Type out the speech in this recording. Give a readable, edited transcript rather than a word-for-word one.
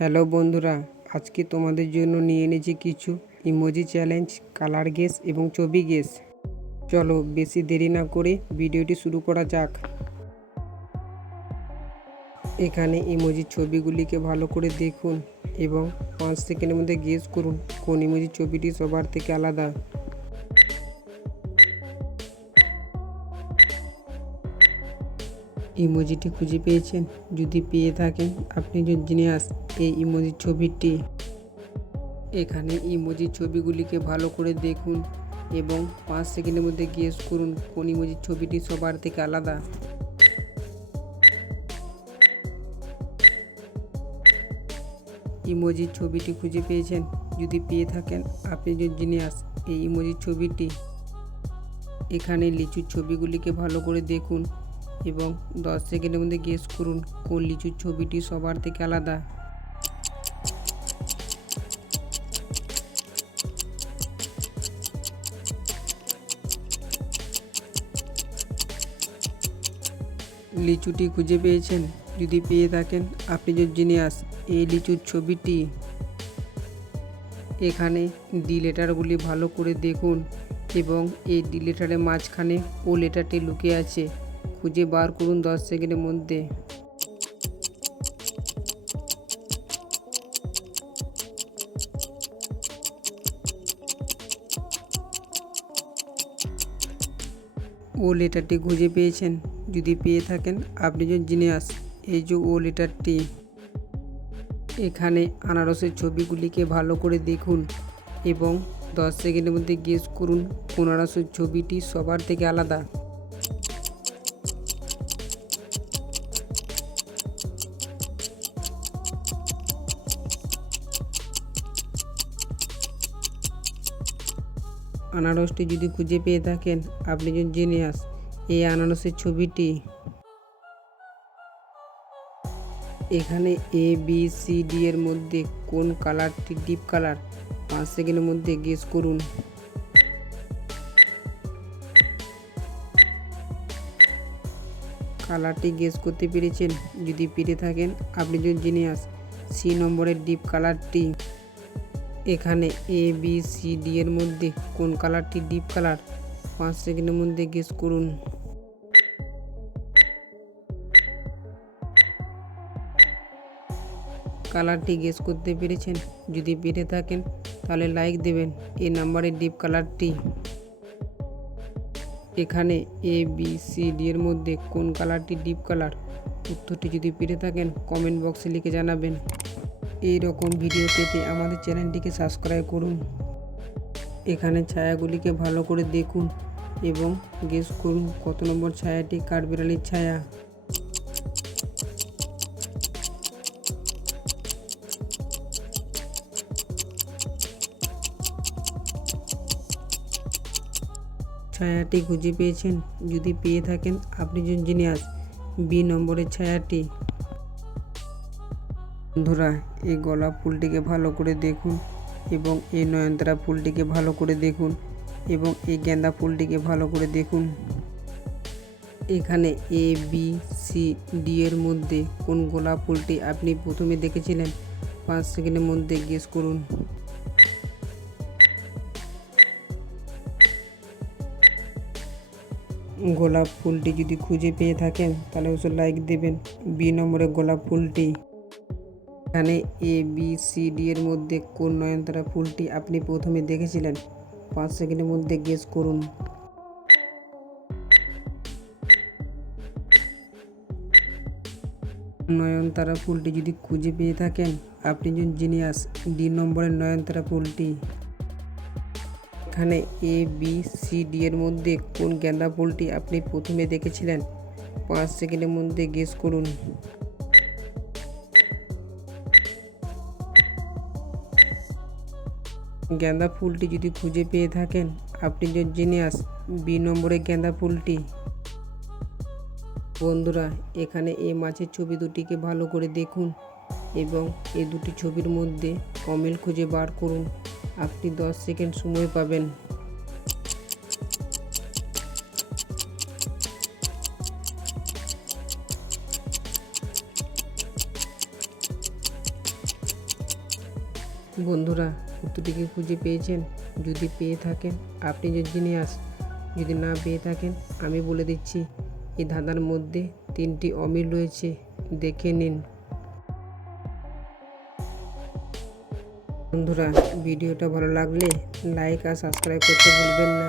Hello বন্ধুরা, আজকে তোমাদের জন্য নিয়ে এনেছি কিছু ইমোজি চ্যালেঞ্জ, কালার গেস এবং ছবি গেস। চলো বেশি দেরি না করে ভিডিওটি শুরু করা যাক। এখানে ইমোজির ছবিগুলিকে ভালো করে দেখুন এবং 5 সেকেন্ডের মধ্যে গেস করুন কোন ইমোজির ছবিটি সবার থেকে আলাদা। ইমোজিটি খুঁজে পেয়েছেন? যদি পেয়ে থাকেন আপনি জিনিয়াস এই ইমোজির ছবিটি। এখানে ইমোজির ছবিগুলিকে ভালো করে দেখুন এবং 5 সেকেন্ডের মধ্যে গেস করুন কোন ইমোজির ছবিটি সবার থেকে আলাদা। ইমোজির ছবিটি খুঁজে পেয়েছেন? যদি পেয়ে থাকেন আপনি জিনিয়াস এই ইমোজির ছবিটি। এখানে লিচুর ছবিগুলিকে ভালো করে দেখুন এবং 10 সেকেন্ডের মধ্যে গেস করুন কোন লিচুর ছবিটি সবার থেকে আলাদা। লিচুটি খুঁজে পেয়েছেন? যদি পেয়ে থাকেন আপনি জিনিয়াস এই লিচুর ছবিটি। এখানে ডি লেটারগুলি ভালো করে দেখুন এবং এই ডি লেটারের মাঝখানে ও লেটারটি লুকিয়ে আছে, খুঁজে বার করুন 10 সেকেন্ডের মধ্যে। ও লেটারটি খুঁজে পেয়েছেন? যদি পেয়ে থাকেন আপনি জিনিয়াস এই যে ও লেটারটি। এখানে আনারসের ছবিগুলিকে ভালো করে দেখুন এবং 10 সেকেন্ডের মধ্যে গেস করুন কোন আনারসের ছবিটি সবার থেকে আলাদা। আনারসটি যদি খুঁজে পেয়ে থাকেন আপনি জিনিয়াস এই আনারসের ছবিটি। এখানে এ বি সি ডি এর মধ্যে কোন কালারটি ডিপ কালার? 5 সেকেন্ডের মধ্যে গেস করুন। কালারটি গেস করতে পেরেছেন? যদি পেরে থাকেন আপনি জিনিয়াস সি নম্বরের ডিপ কালারটি। এখানে এ বি সি ডি এর মধ্যে কোন কালারটি ডিপ কালার? 5 সেকেন্ডের মধ্যে গেস করুন। কালারটি গেস করতে পেরেছেন? যদি পেরে থাকেন তাহলে লাইক দেবেন এই নাম্বারের ডিপ কালারটি। এখানে এ বি সি ডি এর মধ্যে কোন কালারটি ডিপ কালার? উত্তরটি যদি পেরে থাকেন কমেন্ট বক্সে লিখে জানাবেন। এই রকম ভিডিও পেতে আমাদের চ্যানেলটিকে সাবস্ক্রাইব করুন। এখানে ছায়াগুলিকে ভালো করে দেখুন এবং গেস করুন কত নম্বর ছায়াটি কাঠবিড়ালির ছায়া। ছায়াটি খুঁজে পেয়েছেন? যদি পেয়ে থাকেন আপনি জিনিয়াস বি নম্বরের ছায়াটি। বন্ধুরা, এই গোলাপ ফুলটিকে ভালো করে দেখুন এবং এই নয়নতারা ফুলটিকে ভালো করে দেখুন এবং এই গেঁদা ফুলটিকে ভালো করে দেখুন। এখানে এ বি সি ডি এর মধ্যে কোন গোলাপ ফুলটি আপনি প্রথমে দেখেছিলেন? 5 সেকেন্ডের মধ্যে গেস করুন। গোলাপ ফুলটি যদি খুঁজে পেয়ে থাকেন তাহলে অবশ্যই লাইক দেবেন বি নম্বরের গোলাপ ফুলটি। এখানে এ বি সি ডি এর মধ্যে কোন নয়নতারা ফুলটি আপনি প্রথমে দেখেছিলেন? 5 সেকেন্ডের মধ্যে গেস করুন। নয়নতারা ফুলটি যদি খুঁজে পেয়ে থাকেন আপনি জিনিয়াস ডি নম্বরের নয়নতারা ফুলটি। এখানে এ বি সি ডি এর মধ্যে কোন গেঁদা ফুলটি আপনি প্রথমে দেখেছিলেন? 5 সেকেন্ডের মধ্যে গেস করুন। গেঁদা ফুলটি যদি খুঁজে পেয়ে থাকেন আপনি জিনিয়াস বি নম্বরের গেঁদা ফুলটি। বন্ধুরা, এখানে এই মাছের ছবি দুটিকে ভালো করে দেখুন এবং এই দুটি ছবির মধ্যে কমেন্ট খুঁজে বার করুন। আপনি 10 সেকেন্ড সময় পাবেন। বন্ধুরা, উত্তরটিকে খুঁজে পেয়েছেন? যদি পেয়ে থাকেন আপনি যে জিনিয়াস, যদি না পেয়ে থাকেন আমি বলে দিচ্ছি এই ধাঁধার মধ্যে 3টি অমিল রয়েছে, দেখে নিন। বন্ধুরা, ভিডিওটা ভালো লাগলে লাইক আর সাবস্ক্রাইব করতে ভুলবেন না।